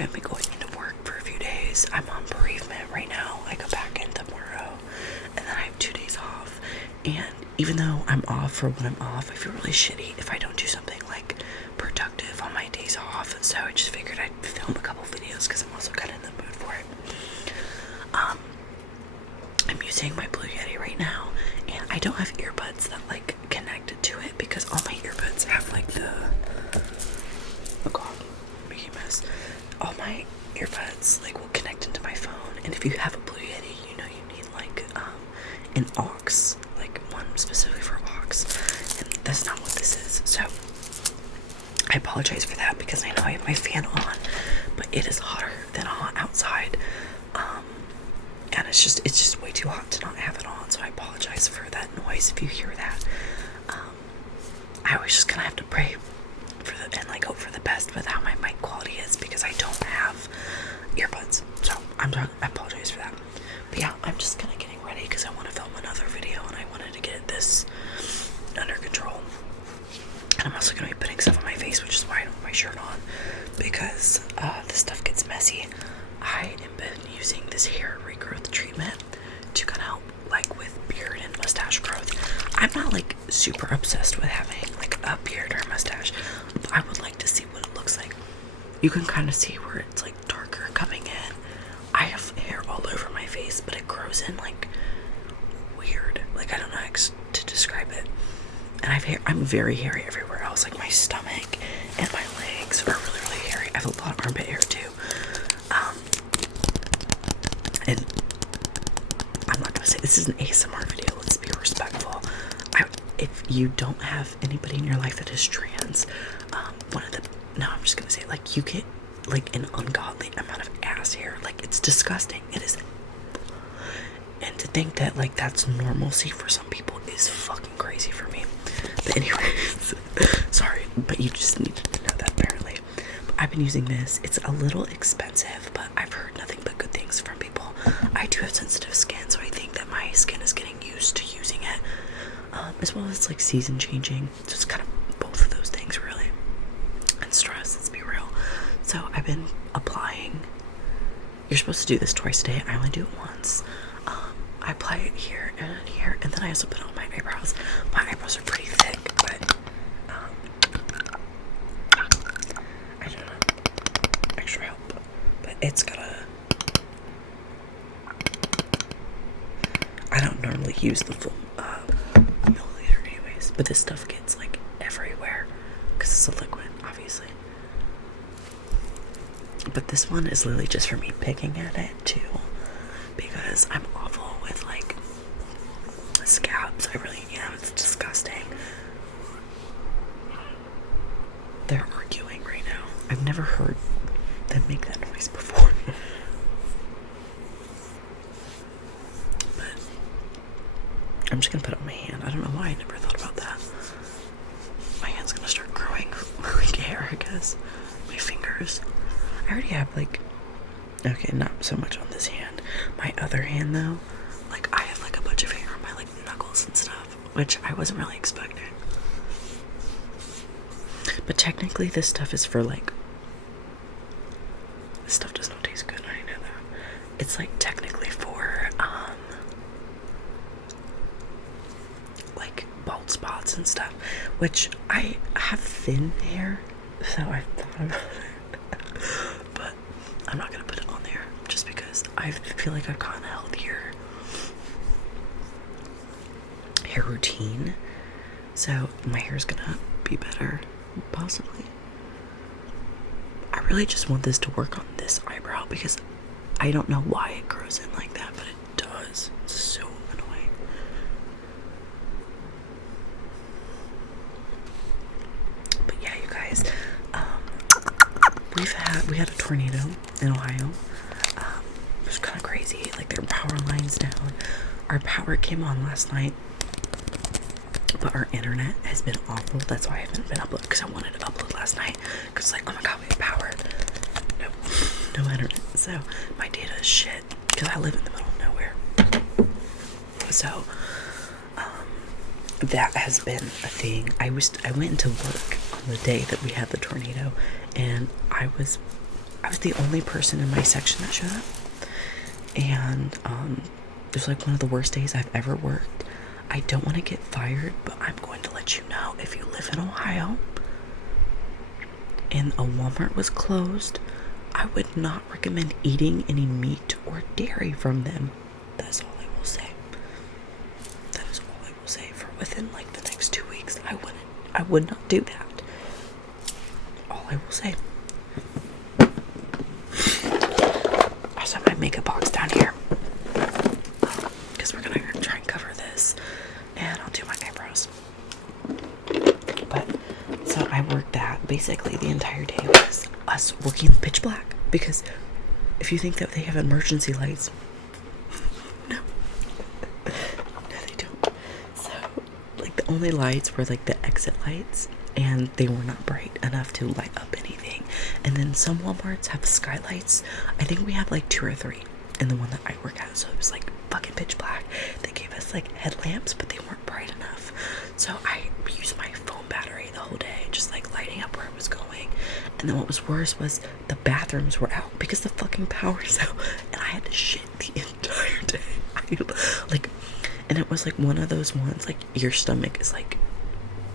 haven't been going into work for a few days. I'm on bereavement right now. I go back in tomorrow, and then I have 2 days off. And even though I'm off for when I'm off, I feel really shitty if I don't do something like productive on my days off. So I just figured I'd film a couple videos because I'm also kind of in the mood for it. I'm using my Blue Yeti right now, and I don't have earbuds that like connected to it because all my earbuds have like the, oh god, making a mess. All my earbuds like will connect into my phone, and if you have a Blue Yeti, you know you need like an aux, like one specifically for aux, and that's not what this is. So I apologize for that because I know I have my fan on, but it is hotter than hot outside. And it's just way too hot to not have it on, so I apologize for that noise if you hear that. I always just gonna have to pray for the and like hope for the best with how my mic quality is because I don't have earbuds. So I apologize for that. But yeah, I'm just kind of getting ready because I want to film another video and I wanted to get this under control. And I'm also gonna be putting stuff on my face, which is why I don't have my shirt on because this stuff gets messy. I have been using this hair regrowth treatment to kind of help like with beard and mustache growth. I'm not like super obsessed with having like a beard or a mustache, but I would like to see what it looks like. You can kind of see where it's like darker coming in. I have hair all over my face, but it grows in like weird. Like I don't know how to describe it. And I'm very hairy everywhere else. Like my stomach and my legs are really, really hairy. I have a lot of armpit hair too. And I'm not gonna say this is an ASMR video, let's be respectful. If you don't have anybody in your life that is trans, I'm just gonna say, like, you get like an ungodly amount of ass hair. Like, it's disgusting. It is. And to think that like that's normalcy for some people is fucking crazy for me. But anyways, sorry, but you just needed to know that apparently. But I've been using this. It's a little expensive, but I've heard nothing but good things from people. I do have sensitive skin, so I think that my skin is getting used to using it, as well as like season changing. So it's kind of both of those things really, and stress. Let's be real. So I've been applying. You're supposed to do this twice a day. I only do it once. I apply it here, and then I also put it on my eyebrows. My eyebrows are pretty thick, but I don't know, extra help. But it's gotta. I don't normally use the full milliliter anyways, but this stuff gets like everywhere because it's a liquid, obviously. But this one is literally just for me picking at it too, because I'm awful with like scabs. I really am. It's disgusting. They're arguing right now. I've never heard them make that noise before. I'm just gonna put it on my hand. I don't know why I never thought about that. My hand's gonna start growing like hair, I guess. My fingers. I already have like, okay, not so much on this hand. My other hand though, like I have like a bunch of hair on my like knuckles and stuff, which I wasn't really expecting. But technically this stuff is for like, this stuff does not taste good, I know that. It's like technically for like bald spots and stuff, which I have thin hair, so I thought about it. But I'm not gonna put it on there just because I feel like I've gotten a healthier hair routine, so my hair's gonna be better, possibly. I really just want this to work on this eyebrow because I don't know why it grows in like that, but it does. It's so annoying. But yeah, you guys, we had a tornado in Ohio. It was kind of crazy. Like, there were power lines down. Our power came on last night, but our internet has been awful. That's why I haven't been uploading, because I wanted to upload last night. Because, like, oh my god, we have power. No internet. So my data is shit because I live in the middle of nowhere. So that has been a thing. I went into work on the day that we had the tornado, and I was I was the only person in my section that showed up. And it was like one of the worst days I've ever worked. I don't want to get fired, but I'm going to let you know, if you live in Ohio and a Walmart was closed, I would not recommend eating any meat or dairy from them. That's all I will say. That is all I will say. For within like the next 2 weeks, I would not do that. All I will say. I also have my makeup box down here, because we're gonna try and cover this, and I'll do my eyebrows. But so I worked that. Basically the entire day was us working in pitch black, because if you think that they have emergency lights, no, no they don't. So like the only lights were like the exit lights, and they were not bright enough to light up anything. And then some Walmarts have skylights. I think we had like 2 or 3 in the one that I work at, so it was like fucking pitch black. They gave us like headlamps, but they weren't bright enough, so I used my phone battery the whole day, just like lighting up where it was going. And then what was worse was the bathrooms were out because the fucking power's out, and I had to shit the entire day. And it was like one of those ones, like your stomach is like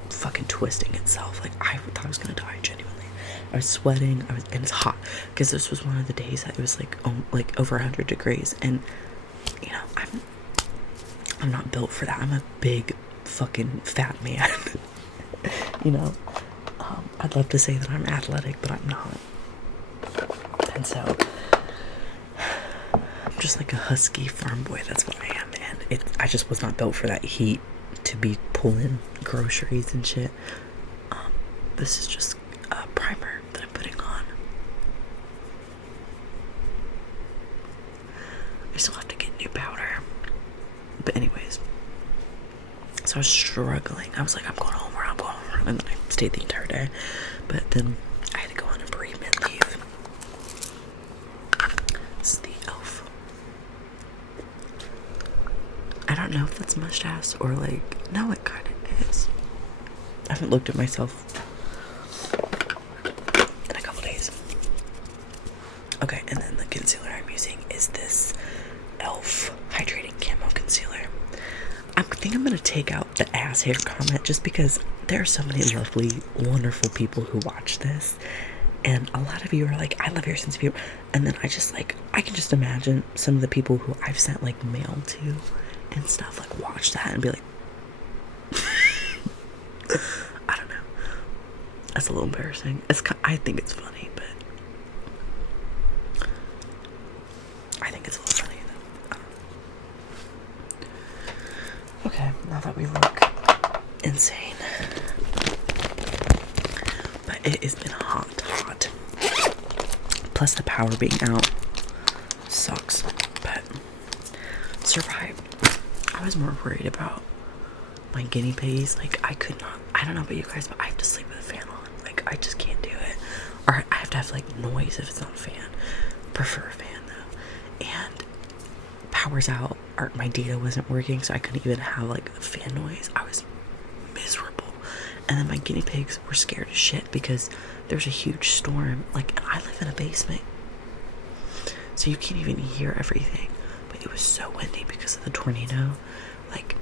fucking twisting itself. Like I thought I was gonna die, genuinely. I was sweating, and it's hot, because this was one of the days that it was like over 100 degrees, and you know, I'm not built for that. I'm a big fucking fat man. You know, I'd love to say that I'm athletic, but I'm not. And so I'm just like a husky farm boy. That's what I am, man. I just was not built for that heat to be pulling groceries and shit. This is just a primer that I'm putting on. I still have to get new powder. But anyways, so I was struggling. I was like, I'm going home, and then I stayed the entire day. But then I had to go on a bereavement leave. This is the elf. I don't know if that's mustache or like, no, it kind of is. I haven't looked at myself in a couple days. Okay, and then the concealer I'm using is this elf hydrating camo concealer. I think I'm gonna take out the ass hair comment, just because there are so many lovely, wonderful people who watch this, and a lot of you are like, I love your sense of humor. And then I can just imagine some of the people who I've sent like mail to and stuff, like watch that and be like, I don't know. That's a little embarrassing. I think it's funny, but I think it's a little funny though. Okay, now that we look insane, but it has been hot. Plus the power being out sucks, but survived. I was more worried about my guinea pigs. Like I don't know about you guys, but I have to sleep with a fan on. Like I just can't do it. Or I have to have like noise if it's not a fan. Prefer a fan though. And power's out, or my data wasn't working, so I couldn't even have like a fan noise. I was miserable. And then my guinea pigs were scared as shit because there's a huge storm. Like, and I live in a basement, so you can't even hear everything. But it was so windy because of the tornado. Like,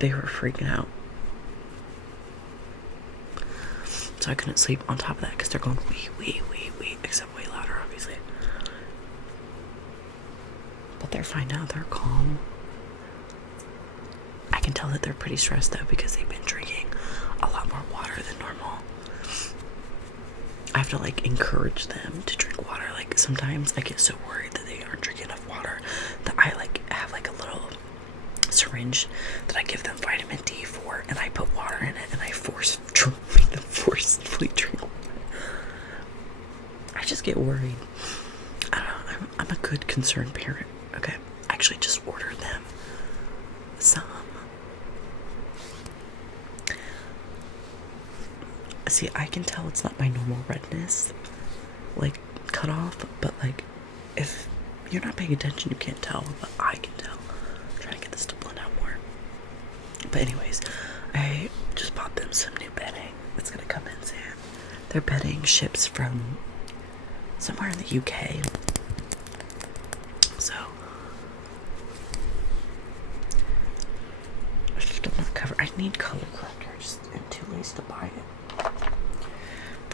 they were freaking out. So I couldn't sleep on top of that because they're going wee, except way louder, obviously. But they're fine now. They're calm. I can tell that they're pretty stressed though, because they've been drinking a lot more water than normal. I have to like encourage them to drink water. Like sometimes I get so worried that they aren't drinking enough water that I like have like a little syringe that I give them vitamin D for, and I put water in it, and I make them forcefully drink water. I just get worried. I don't know. I'm a good concerned parent. Okay, I actually just ordered them some. See, I can tell it's not my normal redness, like cut off, but like if you're not paying attention, you can't tell, but I can tell. I'm trying to get this to blend out more. But anyways, I just bought them some new bedding that's gonna come in soon. Their bedding ships from somewhere in the UK. So I just don't have cover. I need color correctors. I'm too lazy to buy it. I'm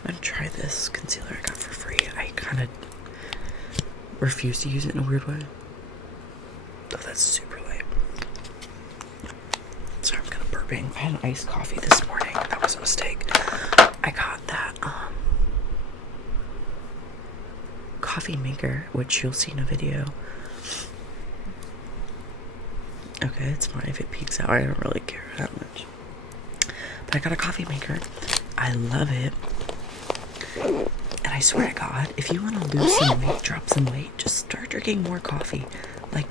gonna try this concealer I got for free. I kind of refuse to use it in a weird way. Oh, that's super light. Sorry, I'm kind of burping. I had an iced coffee this morning. That was a mistake. I got that coffee maker, which you'll see in a video. Okay, it's fine if it peeks out. I don't really care that much. But I got a coffee maker. I love it. And I swear to God, if you want to lose some weight, drop some weight, just start drinking more coffee. Like,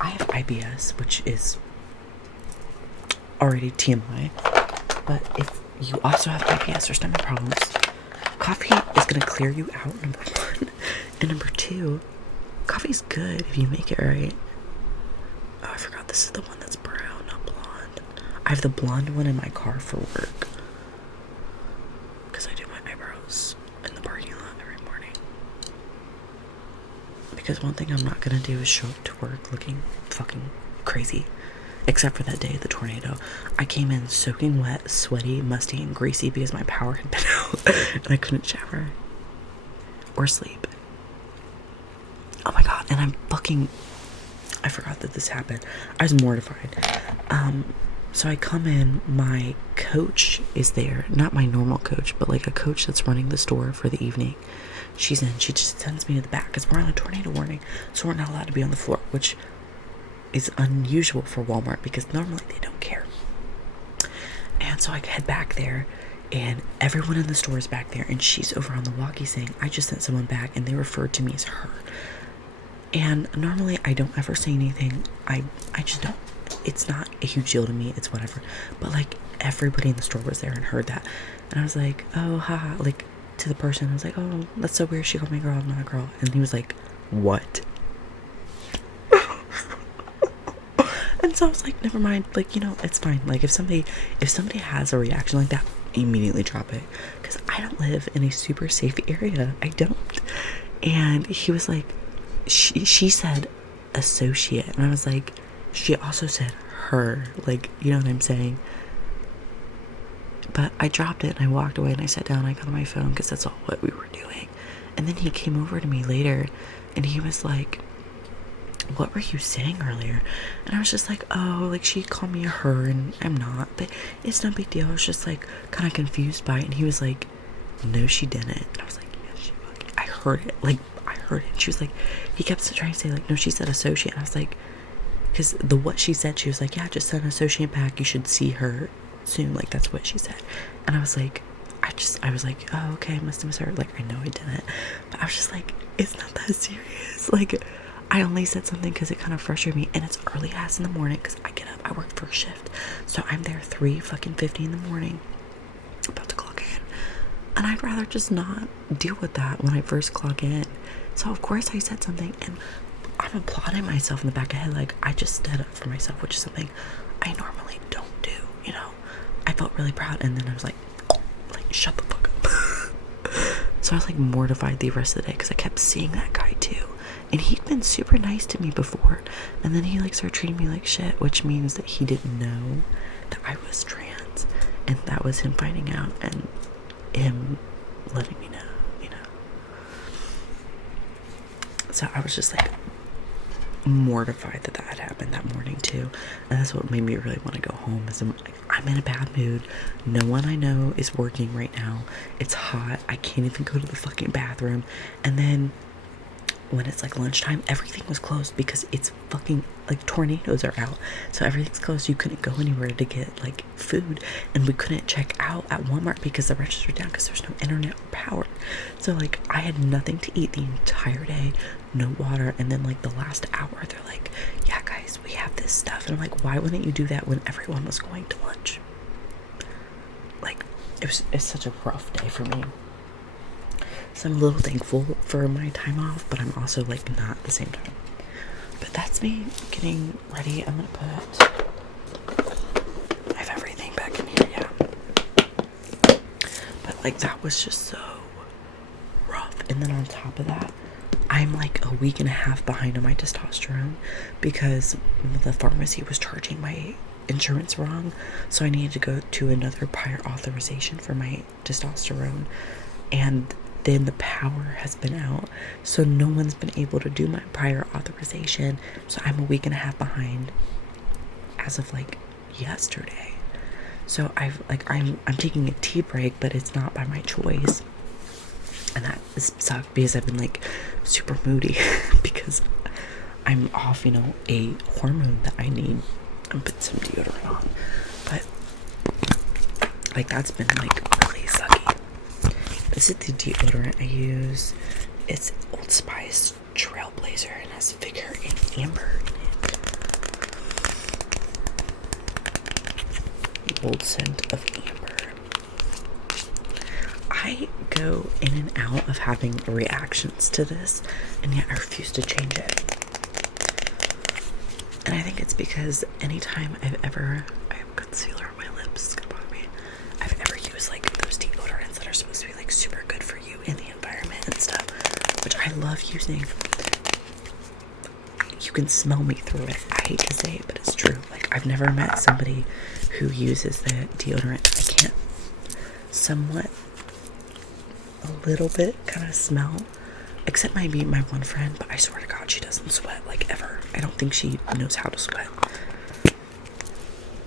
I have IBS, which is already TMI. But if you also have IBS or stomach problems, coffee is going to clear you out, number one. And number two, coffee's good if you make it right. Oh, I forgot this is the one that's brown, not blonde. I have the blonde one in my car for work. Because I do my eyebrows in the parking lot every morning. Because one thing I'm not going to do is show up to work looking fucking crazy. Except for that day, the tornado. I came in soaking wet, sweaty, musty, and greasy because my power had been out. And I couldn't shower. Or sleep. Oh my God, and I'm fucking... I forgot that this happened. I was mortified. So I come in, my coach is there. Not my normal coach, but like a coach that's running the store for the evening. She's in. She just sends me to the back because we're on a tornado warning. So we're not allowed to be on the floor, which is unusual for Walmart because normally they don't care. And so I head back there, and everyone in the store is back there, and she's over on the walkie saying, I just sent someone back, and they referred to me as her. And normally I don't ever say anything. I just don't. It's not a huge deal to me. It's whatever. But like everybody in the store was there and heard that. And I was like, oh, haha. Like to the person, I was like, oh, that's so weird. She called me a girl. I'm not a girl. And he was like, what? And so I was like, never mind. Like, you know, it's fine. Like if somebody has a reaction like that, immediately drop it. Because I don't live in a super safe area. I don't. And he was like, she said associate, and I was like, she also said her, like, you know what I'm saying? But I dropped it and I walked away and I sat down and I got on my phone because that's all what we were doing. And then he came over to me later and he was like, what were you saying earlier? And I was just like, oh, like she called me a her and I'm not, but it's no big deal. I was just like kind of confused by it. And he was like, no, she didn't. And I was like, yes, she fucking, I heard it. Like, I heard it. She was like, he kept trying to say like, no, she said associate. And I was like, because what she said, she was like, yeah, just send an associate back. You should see her soon. Like, that's what she said. And I was like, I was like, oh, okay, I must have misheard. Like, I know I didn't. But I was just like, it's not that serious. Like, I only said something because it kind of frustrated me. And it's early ass in the morning because I get up, I work first shift. So I'm there 3:50 in the morning, about to clock in. And I'd rather just not deal with that when I first clock in. So, of course, I said something. And I'm applauding myself in the back of the head, like I just stood up for myself, which is something I normally don't do, you know. I felt really proud, and then I was like shut the fuck up. So I was like mortified the rest of the day because I kept seeing that guy too, and he'd been super nice to me before, and then he like started treating me like shit, which means that he didn't know that I was trans, and that was him finding out and him letting me know, you know. So I was just like mortified that had happened that morning too, and that's what made me really want to go home. Is I'm in a bad mood. No one I know is working right now. It's hot. I can't even go to the fucking bathroom. And then when it's like lunchtime, everything was closed because it's fucking like tornadoes are out, so everything's closed. You couldn't go anywhere to get like food, and we couldn't check out at Walmart because the registers were down because there's no internet or power. So like I had nothing to eat the entire day, no water. And then like the last hour they're like, yeah guys, we have this stuff, and I'm like, why wouldn't you do that when everyone was going to lunch? Like it's such a rough day for me. So I'm a little thankful for my time off, but I'm also like not at the same time. But that's me getting ready. I'm gonna put, I have everything back in here, yeah. But like that was just so And then on top of that, I'm like a week and a half behind on my testosterone because the pharmacy was charging my insurance wrong, so I needed to go to another prior authorization for my testosterone, and then the power has been out, so no one's been able to do my prior authorization, so I'm a week and a half behind as of like yesterday. So I'm taking a tea break, but it's not by my choice. And that sucked because I've been like super moody because I'm off, a hormone that I need. I'm putting some deodorant on. But like that's been like really sucky. This is the deodorant I use. It's Old Spice Trailblazer and has Vigor and Amber in it. Old scent of amber. I go in and out of having reactions to this, and yet I refuse to change it. And I think it's because anytime I have concealer on my lips, it's gonna bother me. I've ever used like those deodorants that are supposed to be like super good for you in the environment and stuff, which I love using. You can smell me through it. I hate to say it, but it's true. Like, I've never met somebody who uses the deodorant I can't somewhat a little bit kind of smell, except maybe my one friend, but I swear to God she doesn't sweat like ever. I don't think she knows how to sweat,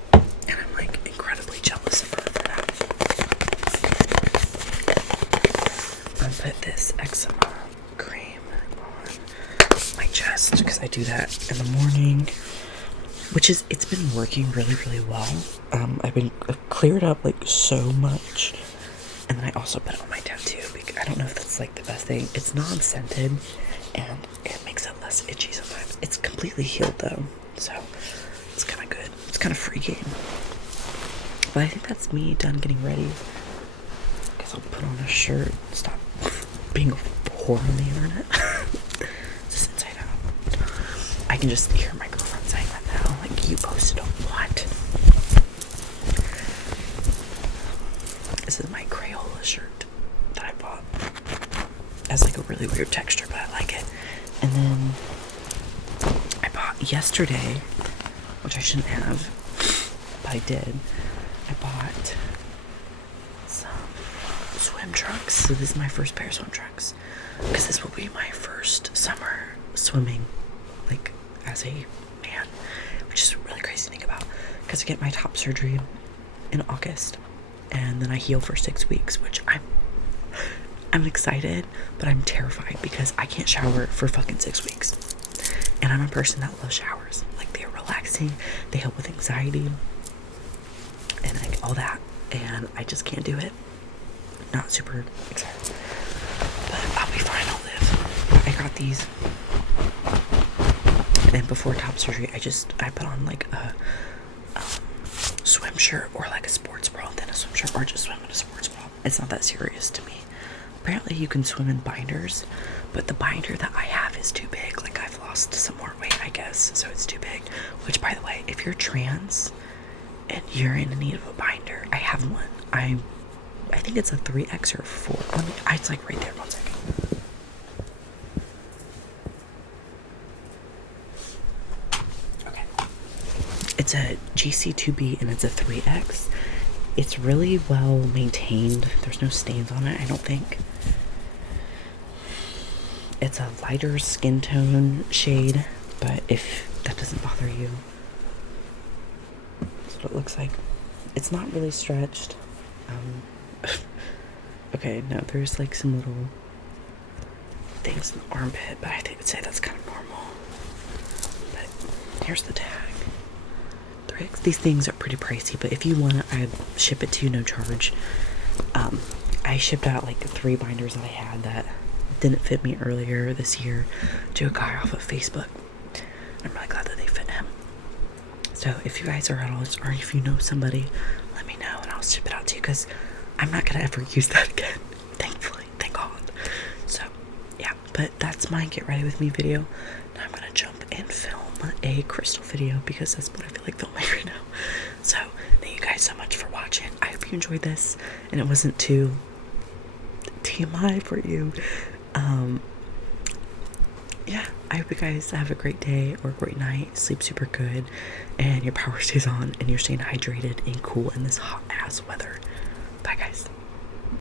and I'm like incredibly jealous of her for that. I'll put this eczema cream on my chest because I do that in the morning, it's been working really, really well. I've cleared up like so much. And then I also put it on my tattoo because I don't know if that's like the best thing. It's non-scented and it makes it less itchy sometimes. It's completely healed though, so it's kind of good. It's kind of free game. But I think that's me done getting ready. Guess I'll put on a shirt. Stop being a whore on the internet. Just inside out. I can just hear my girlfriend saying that now. Like, you posted a what? This is my Crayola shirt that I bought. It has like a really weird texture, but I like it. And then I bought yesterday, which I shouldn't have, but I did. I bought some swim trunks. So this is my first pair of swim trunks, because this will be my first summer swimming, like as a man, which is really crazy to think about, because I get my top surgery in August. And then I heal for 6 weeks, which I'm excited, but I'm terrified because I can't shower for fucking 6 weeks. And I'm a person that loves showers. Like, they're relaxing, they help with anxiety, and like all that. And I just can't do it. Not super excited. But I'll be fine, I'll live. But I got these. And before top surgery, I put on like a swim shirt or like a sports bra, then a swim shirt, or just swim in a sports bra. It's not that serious to me. Apparently you can swim in binders, but the binder that I have is too big. Like, I've lost some more weight, I guess, so it's too big. Which, by the way, if you're trans and you're in need of a binder, I have one. I think it's a 3X or 4. It's like right there. 1 second. It's a GC2B and it's a 3X. It's really well maintained. There's no stains on it, I don't think. It's a lighter skin tone shade, but if that doesn't bother you, that's what it looks like. It's not really stretched. Okay, no, there's like some little things in the armpit, but I would say that's kind of normal. But here's the tag. These things are pretty pricey, but if you want it, I ship it to you, no charge. I shipped out like 3 binders that I had that didn't fit me earlier this year to a guy off of Facebook. I'm really glad that they fit him. So if you guys are at all, or if you know somebody, let me know and I'll ship it out to you, because I'm not gonna ever use that again, thankfully, thank God. So yeah, but that's my get ready with me video. Now I'm gonna jump and film a crystal video because that's what I feel like filming right now. So thank you guys so much for watching. I hope you enjoyed this and it wasn't too TMI for you. Yeah, I hope you guys have a great day or a great night, sleep super good, and your power stays on, and you're staying hydrated and cool in this hot ass weather. Bye guys.